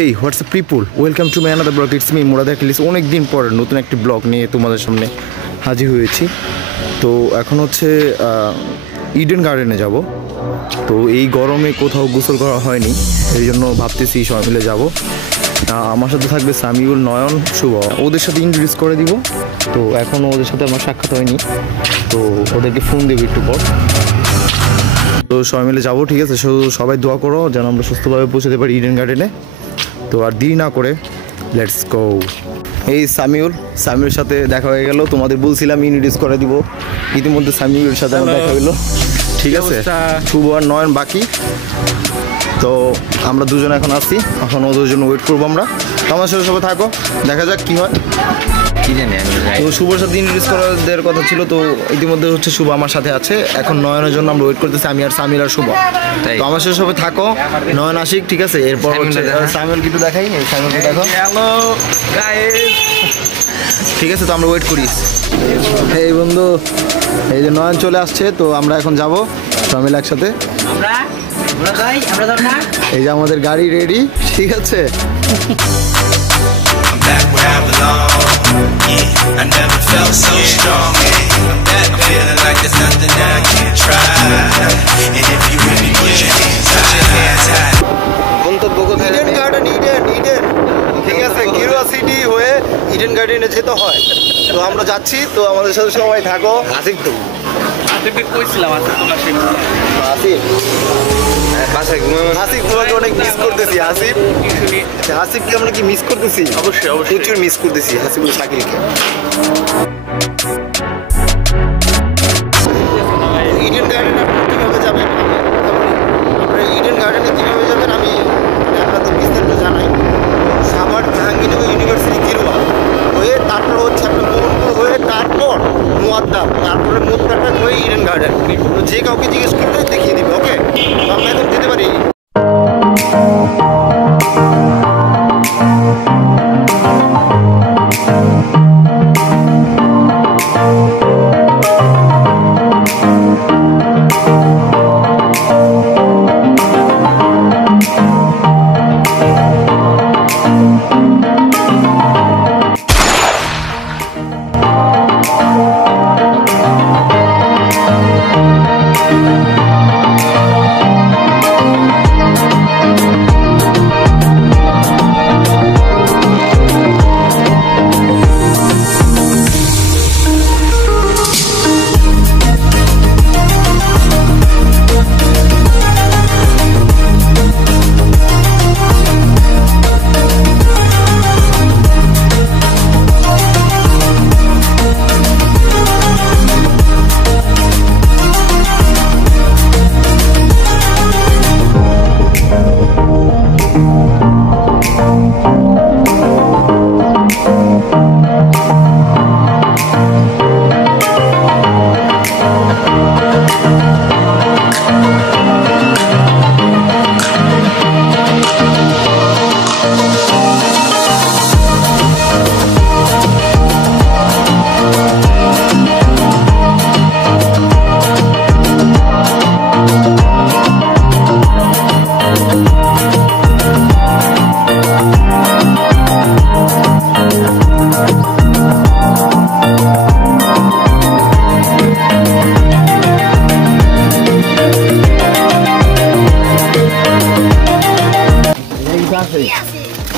Hey WhatsApp people, welcome to my another blog. It's me Murad Akilis. অনেক দিন পর নতুন একটি ব্লগ নিয়ে তোমাদের সামনে হাজির হয়েছি। তো এখন হচ্ছে ইডেন গার্ডেনে যাব। তো এই গরমে কোথাও গোসল করা হয়নি, এই জন্য ভাবতেছি সবাই মিলে যাব। আমার সাথে থাকবে সামিউল, নয়ন, শুভ। ওদের সাথে ইন্ট্রোডিউস করে দিব। তো এখনও ওদের সাথে আমার সাক্ষাৎ হয়নি, তো ওদেরকে ফোন দেবো একটু পর। তো সবাই মিলে যাবো, ঠিক আছে? সবাই দোয়া করো যেন আমরা সুস্থভাবে পৌঁছাতে পারি ইডেন গার্ডেনে। তো আর দেরি না করে লেটস গো। এই সামিউলের সাথে দেখা হয়ে গেল। তোমাদের বলছিলাম ইন্ট্রোডিউস করে দিব, ইতিমধ্যে সামিউলের সাথে আমার দেখা হইলো, ঠিক আছে? শুভ আর নয়ন বাকি। তো আমরা দুজন এখন আসছি, এখন ওদের জন্য ওয়েট করবো আমরা। তো আমার সাথে সবাই থাকো, দেখা যাক কী হয়। তো শুভর সাথে ইন্ট্রোডিউস করার কথা ছিল, তো ইতিমধ্যে হচ্ছে শুভ আমার সাথে আছে। এখন নয়নের জন্য আমরা ওয়েট করতেছি, আমি আর সামিল আর শুভ। তো আমার সাথে সবাই থাকো, নয়ন আসিক, ঠিক আছে? এরপর হচ্ছে সামিল কিন্তু দেখাই, এই সামিলকে দেখো। ঠিক আছে, তো আমরা ওয়েট করি। এই বন্ধু, এই যে নয়ন চলে আসছে, তো আমরা এখন যাব সামিল একসাথে। এই যে আমাদের গাড়ি রেডি, ঠিক আছে? Back where I belong, yeah, I never felt so strong, yeah. I'm feeling like there's nothing that I can't try. And if you with me, put your hands high. গন্তব্য কোথায়? ইডেন গার্ডেন, ইডেন, ঠিক আছে? Curiosity হয়ে Eden গার্ডেনে যেতে হয়। তো আমরা যাচ্ছি, তো আমাদের সাথে সবাই থাকো। আসিফ তো কইছিলাম, আসিফ তোমাকে অনেক মিস করতেছি। আসিফকে আমরা কি মিস করতেছি? অবশ্যই প্রচুর মিস করতেছি হাসিবুল শাকিলকে। ইডেন গার্ডেনে কীভাবে যাবেন? আপনারা ইডেন গার্ডেনে কীভাবে যাবেন আমি আপনাদের বিস্তারিত জানাই। সাভার জাহাঙ্গীরনগর ইউনিভার্সিটি গিরুয়া হয়ে তারপর হচ্ছে আপনার মোহনপুর হয়ে, তারপর মুয়াদ্দাব, তারপরে মুদ্দাটা হয়ে ইডেন গার্ডেন। যে কাউকে জিজ্ঞেস করলে দেখিয়ে দিবে, ওকে? তো আমরা এখন যেতে পারি।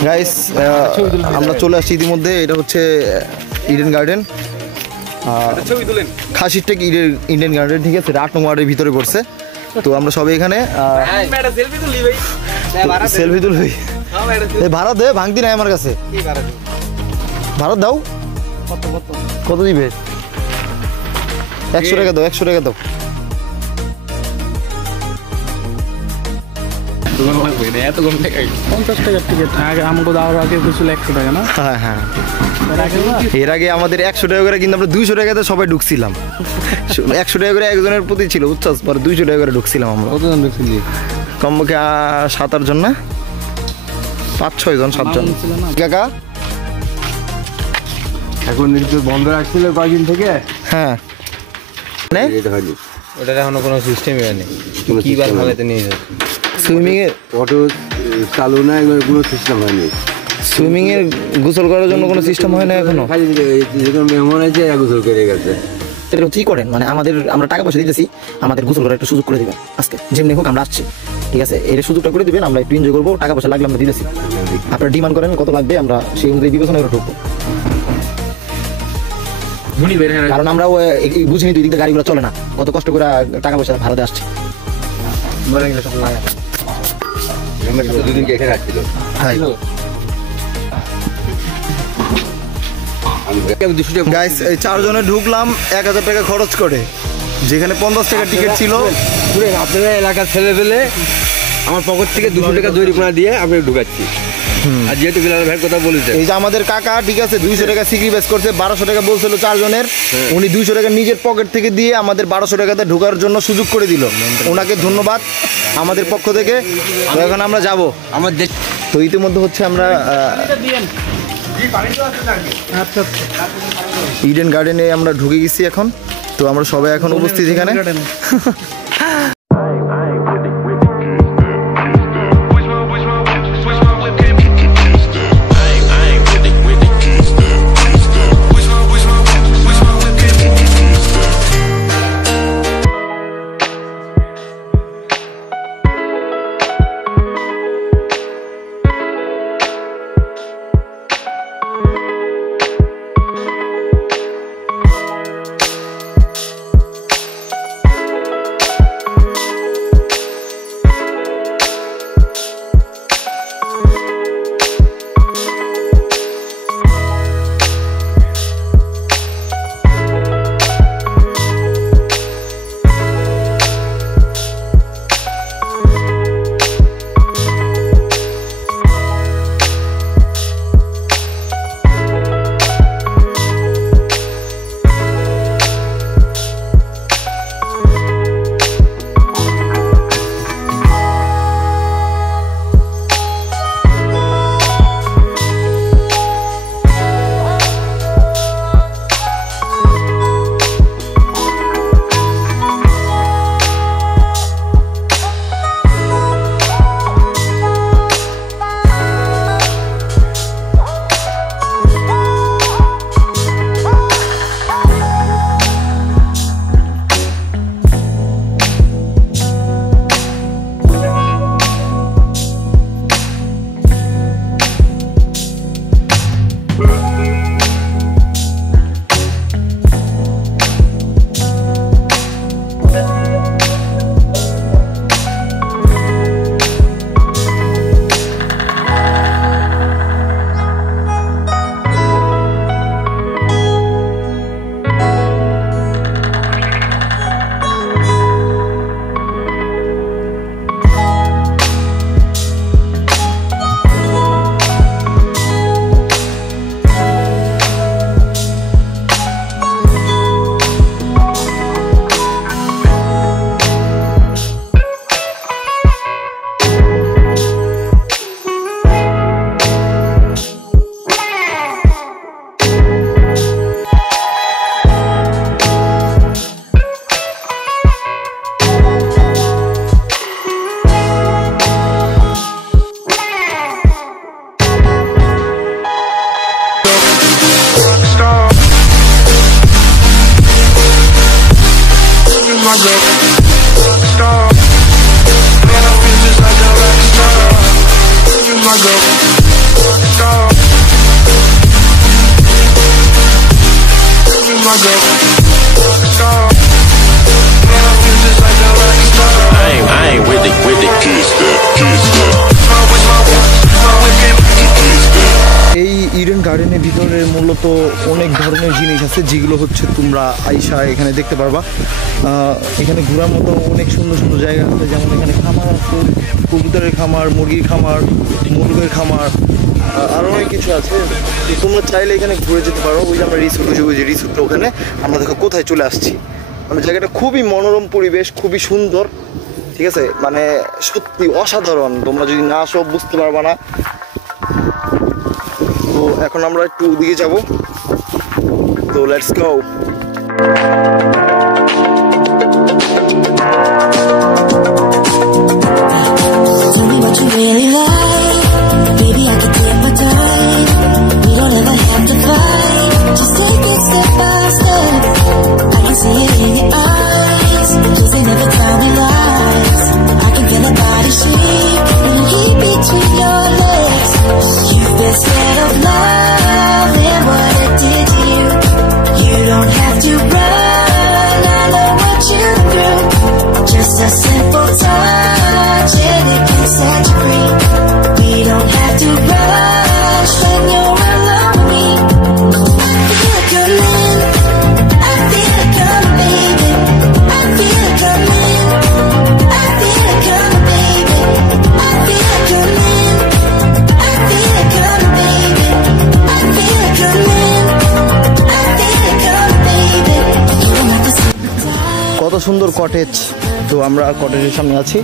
গাইস, আমরা চলে আসছি ইতিমধ্যে। এটা হচ্ছে ইডেন গার্ডেন, খাসিরটেক ইডেন গার্ডেন, ঠিক আছে? 8 নম্বর ওয়ার্ডের ভিতরে পড়ছে। তো আমরা সবাই এখানে সেলফি তুলবি। ভাড়া দে, ভাঙতি নাই আমার কাছে। ভাড়া দাও। কত দিবে? 100 টাকা দাও, 100 টাকা দাও। এত কম টাকা? 50 টাকার টিকিট। আগে আমাকে দেওয়ার আগে ছিল 100 টাকা না? হ্যাঁ হ্যাঁ, এর আগে আমাদের 100 টাকা করে, কিন্তু আমরা 200 টাকাতে সবাই ঢুকছিলাম। 100 টাকা করে একজনের প্রতি ছিল, বুঝছস? পরে 200 টাকা করে ঢুকছিলাম আমরা। কতজন ঢুকছিলি? কমপক্ষে 7-8 জন, না 5-6 জন, 7 জন। কাকা এখন বন্ধ রাখছিল কয়েকদিন থেকে। হ্যাঁ, ওটার এখনো কোনো সিস্টেমই হয়নি। কি বার ফেলাতে নিয়ে যাচ্ছে সুইমিং এ অটো চালু না, এগুলো কোনো সিস্টেম হয়নি। সুইমিং এর গোসল করার জন্য কোনো সিস্টেম হয় না এখনো? খালি যেরকম মেহমান আছে এরা গোসল করে গেছে। এটা কি করেন মানে আমরা টাকা পয়সা দিতেছি, আমাদের গোসল করার একটা সুযোগ করে দিবেন আজকে, যেমনি হোক আমরা আসছি, ঠিক আছে? এর সুযোগটা করে দিবেন, আমরা একটু এনজয় করবো, টাকা পয়সা লাগলে আমরা দিতেছি, আপনারা ডিমান্ড করেন কত লাগবে, আমরা সেই অনুযায়ী বিবেচনা করে ঢুকবো। কারণ আমরা বুঝিনি দুই দিক দিয়ে গাড়িগুলো চলে না, কত কষ্ট করে টাকা পয়সা ভাড়া দিয়ে আসছি। দুদিনকে এখানে আসছিল। গাইস এই 4 জনে ঢুকলাম 1000 টাকা খরচ করে, যেখানে 50 টাকা টিকিট ছিল। আপনারা এলাকার ছেলে পেলে আমার পকেট থেকে 200 টাকা জরিমানা দিয়ে আমি ঢুকাচ্ছি। আর যেহেতু বিলাল ভাইয়ের কথা বলেছে, এই যে আমাদের কাকা, ঠিক আছে, 200 টাকা সিক্রিফাইস করছে, 1200 টাকা বলছিল 4 জনের, উনি 200 টাকা নিজের পকেট থেকে দিয়ে আমাদের 1200 টাকাতে ঢোকার জন্য সুযোগ করে দিল। ওনাকে ধন্যবাদ আমাদের পক্ষ থেকে। তো এখন আমরা যাব আমার তো ইতিমধ্যে হচ্ছে আমরা ইডেন গার্ডেনে আমরা ঢুকে গেছি এখন। তো আমরা সবাই এখন উপস্থিত এখানে। এই ইডেন গার্ডেনের ভিতরে মূলত অনেক ধরনের জিনিস আছে, যেগুলো হচ্ছে তোমরা আইসা এখানে দেখতে পারবা। এখানে ঘোরার মতো অনেক সুন্দর সুন্দর জায়গা আছে, যেমন এখানে খামার আছে, কবুতরের খামার, মুরগির খামার, মুরগের খামার, আরও অনেক কিছু আছে। তোমরা চাইলে এখানে ঘুরে যেতে পারো। ওই যে আমরা রিসোর্ট, ওই যে রিসোর্টটা, ওখানে আমরা দেখো কোথায় চলে আসছি। মানে জায়গাটা খুবই মনোরম পরিবেশ, খুবই সুন্দর, ঠিক আছে, মানে সত্যি অসাধারণ। তোমরা যদি না আসো বুঝতে পারবা না। তো এখন আমরা একটু ওদিকে যাব, তো let's go. Tell me what you really like. সুন্দর কটেজ। তো আমরা কটেজের সামনে আছি।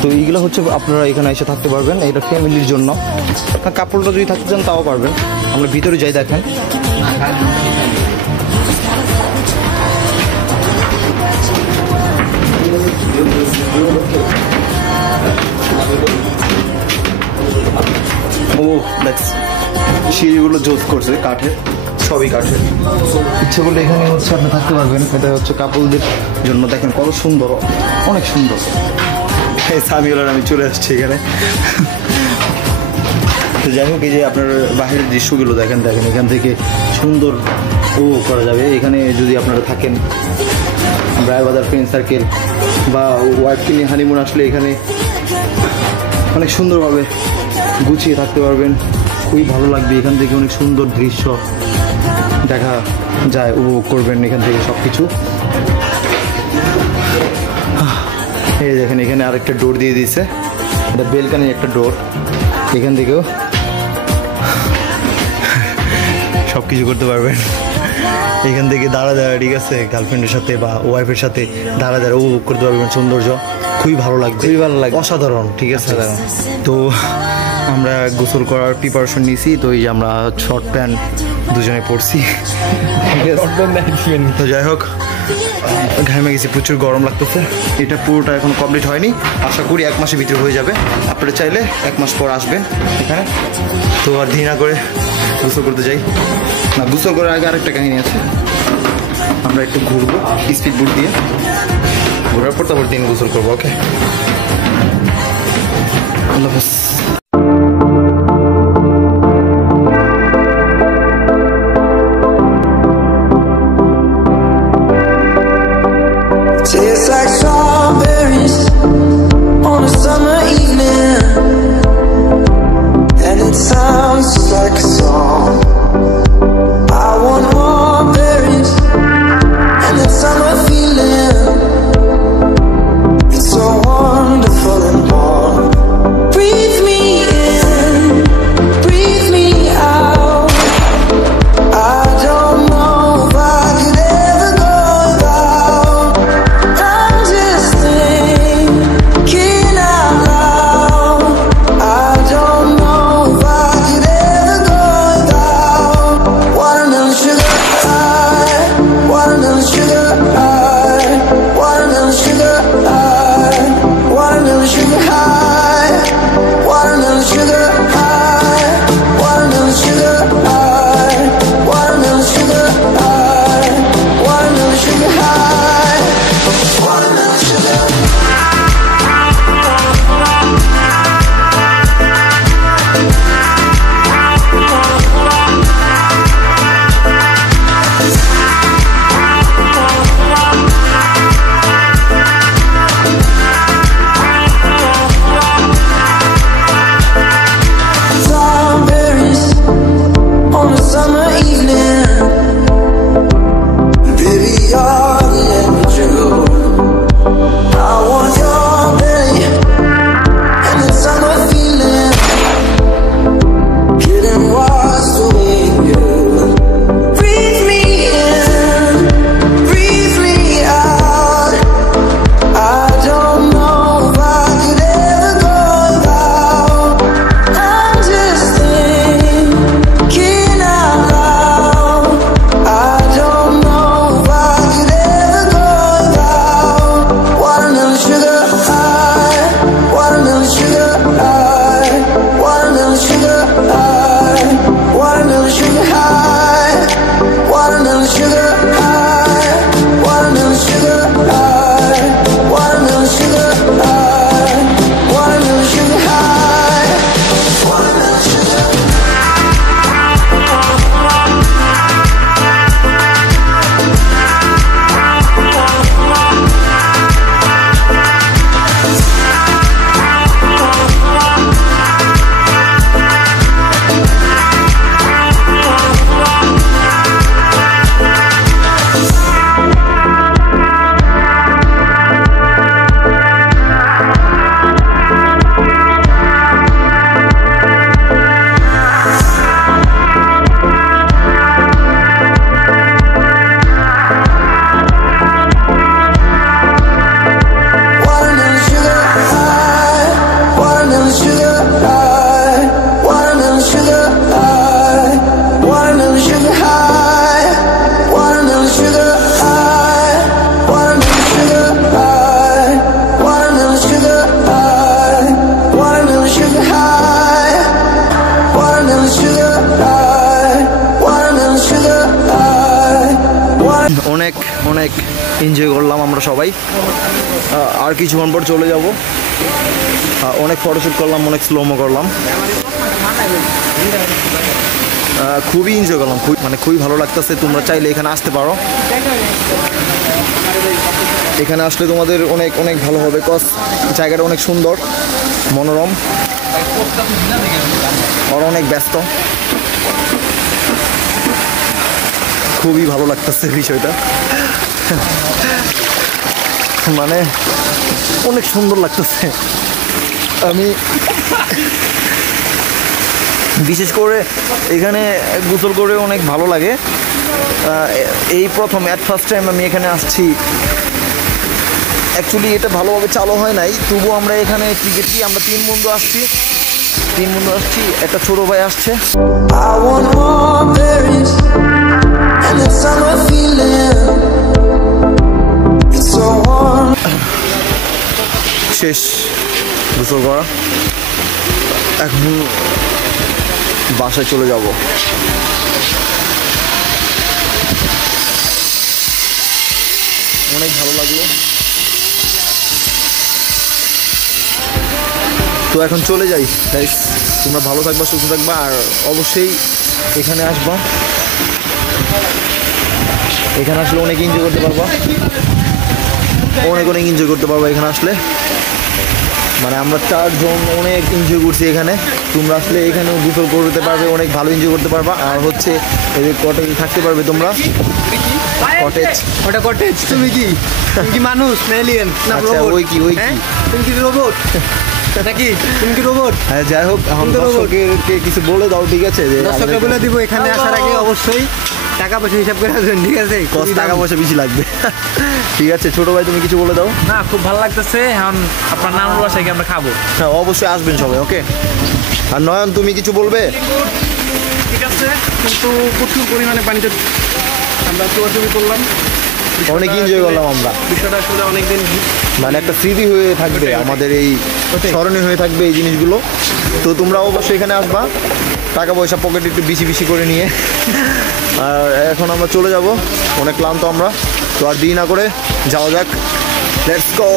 তো এইগুলো হচ্ছে আপনারা এখানে এসে থাকতে পারবেন, এটা ফ্যামিলির জন্য। আপনার কাপড়টা যদি থাকতে চান তাও পারবেন। আমরা ভিতরে যাই, দেখেন। ও দেখছি সিঁড়িগুলো জোস করছে কাঠের, সবই কাঠের। ইচ্ছে করলে এখানে হচ্ছে আপনি থাকতে পারবেন। এটা হচ্ছে কাপলদের জন্য, দেখেন কত সুন্দর, অনেক সুন্দর। সামিউলার আমি চলে আসছি এখানে। তো যাই হোক, এই যে আপনার বাহিরের দৃশ্যগুলো দেখেন, এখান থেকে সুন্দর উপভোগ করা যাবে। এখানে যদি আপনারা থাকেন, রায়বাজার ফ্রেন্ড সার্কেল বা ওয়াইফকে নিয়ে হানিমুন আসলে এখানে অনেক সুন্দরভাবে গুছিয়ে থাকতে পারবেন। খুবই ভালো লাগবে, এখান থেকে অনেক সুন্দর দৃশ্য দেখা যায়, উপভোগ করবেন এখান থেকে সব কিছু। এই দেখেন এখানে আরেকটা ডোর দিয়ে দিয়েছে, এটা বেলকানির একটা ডোর। এখান থেকেও সব কিছু করতে পারবেন। এখান থেকে দাঁড়া, ঠিক আছে, গার্লফ্রেন্ডের সাথে বা ওয়াইফের সাথে দাঁড়া উপভোগ করতে পারবেন সৌন্দর্য। খুবই ভালো লাগবে, খুবই ভালো লাগবে, অসাধারণ। ঠিক আছে, তো আমরা গোসল করার প্রিপারেশন নিয়েছি। তো এই যে আমরা শর্ট প্যান্ট দুজনে পরছি। তো যাই হোক, ঘামে গেছি, প্রচুর গরম লাগতেছে। এটা পুরোটা এখন কমপ্লিট হয়নি, আশা করি 1 মাসের ভিতরে হয়ে যাবে। আপনারা চাইলে 1 মাস পর আসবেন এখানে। তো আর দেরি না করে গোসল করতে যাই। না, গোসল করার আগে আরেকটা কাহিনী আছে। আমরা একটু ঘুরবো স্পিড বোট দিয়ে, ঘোরার পর তারপর দিন গোসল করবো। ওকে, আল্লাহ হাফেজ। Tastes like strawberries on a summer evening, and it sounds just like a song. I want more berries and that summer feeling. It's so wonderful and warm. Breathe me in, breathe me out. I don't know if I could ever go without. I'm just thinking out loud. I don't know if I could ever go without. Watermelon sugar high, watermelon sugar high, watermelon sugar high, watermelon sugar high, watermelon sugar high, watermelon sugar high, watermelon sugar high, watermelon sugar high, watermelon sugar. Strawberries on a summer evening. Baby, you're the angel. I want your belly and that summer feeling. Getting washed away in you. Breathe me in, breathe me out. I don't know if I could ever go without. I'm just thinking out loud. অনেক enjoy করলাম আমরা সবাই। আর কিছুক্ষণ পর চলে যাব। অনেক photoshoot করলাম, অনেক স্লোমো করলাম, খুবই এনজয় করলাম, খুবই ভালো লাগতেছে। তোমরা চাইলে এখানে আসতে পারো, এখানে আসলে তোমাদের অনেক অনেক ভালো হবে, কজ জায়গাটা অনেক সুন্দর, মনোরম, আর অনেক ব্যস্ত, খুবই ভালো লাগতেছে বিষয়টা, মানে অনেক সুন্দর লাগতেছে। আমি বিশেষ করে এখানে গোসল করে অনেক ভালো লাগে। এই প্রথম ফার্স্ট টাইম আমি এখানে আসছি। অ্যাকচুয়ালি এটা ভালোভাবে চালু হয় নাই, তবুও আমরা এখানে ক্রিকেট কি আমরা 3 বন্ধু আসছি, একটা ছোট ভাই আসছে। I want more berries and that summer feeling. It's so warm. শেষ গোসল করা, এখন বাসায় চলে যাব। অনেক ভালো লাগলো। তো এখন চলে যাই গাইস, তোমরা ভালো থাকবা, সুস্থ থাকবা, আর অবশ্যই এখানে আসবা। এখানে আসলে অনেক এনজয় করতে পারবা, অনেক এনজয় করতে পারবা এখানে আসলে। মানে আমরা 4 জন অনেক এনজয় করছি এখানে। তোমরা আসলে এখানেও গোসল করতে পারবে, অনেক ভালো এনজয় করতে পারবা। আর হচ্ছে এই যে কটেজে থাকতে পারবে তোমরা, কটেজ। ওটা কটেজ। তুমি কি মানুষ না এলিয়েন না আচ্ছা, রোবট? ওই কি তুমি কি রোবট নাকি? তুমি কি রোবট? হ্যাঁ, যাই হোক, এখন দর্শককে কিছু বলে দাও, ঠিক আছে? যে দর্শককে বলে দিব এখানে আসার আগে অবশ্যই টাকা পয়সা হিসাব করে আসবেন, ঠিক আছে? কত টাকা পয়সা বেশি লাগবে। ঠিক আছে ছোট ভাই, তুমি কিছু বলে দাও। না, খুব ভালো লাগতেছে। এখন আপনার নানুর বাসায় গিয়ে আমরা খাবো। হ্যাঁ, অবশ্যই আসবেন সবাই, ওকে? আর নয়ন, তুমি কিছু বলবে? ঠিক আছে, কিন্তু প্রচুর পরিমাণে পানিতে আমরা চোরাচুরি করলাম, অনেক এনজয় করলাম আমরা। বিষয়টা আসলে অনেকদিন মানে একটা স্মৃতি হয়ে থাকবে আমাদের, এই স্মরণীয় হয়ে থাকবে এই জিনিসগুলো। তো তোমরা অবশ্যই এখানে আসবা, টাকা পয়সা পকেটে একটু বেশি বেশি করে নিয়ে। আর এখন আমরা চলে যাব, অনেক ক্লান্ত আমরা। তো আর দেরি না করে যাওয়া যাক, লেটস গো।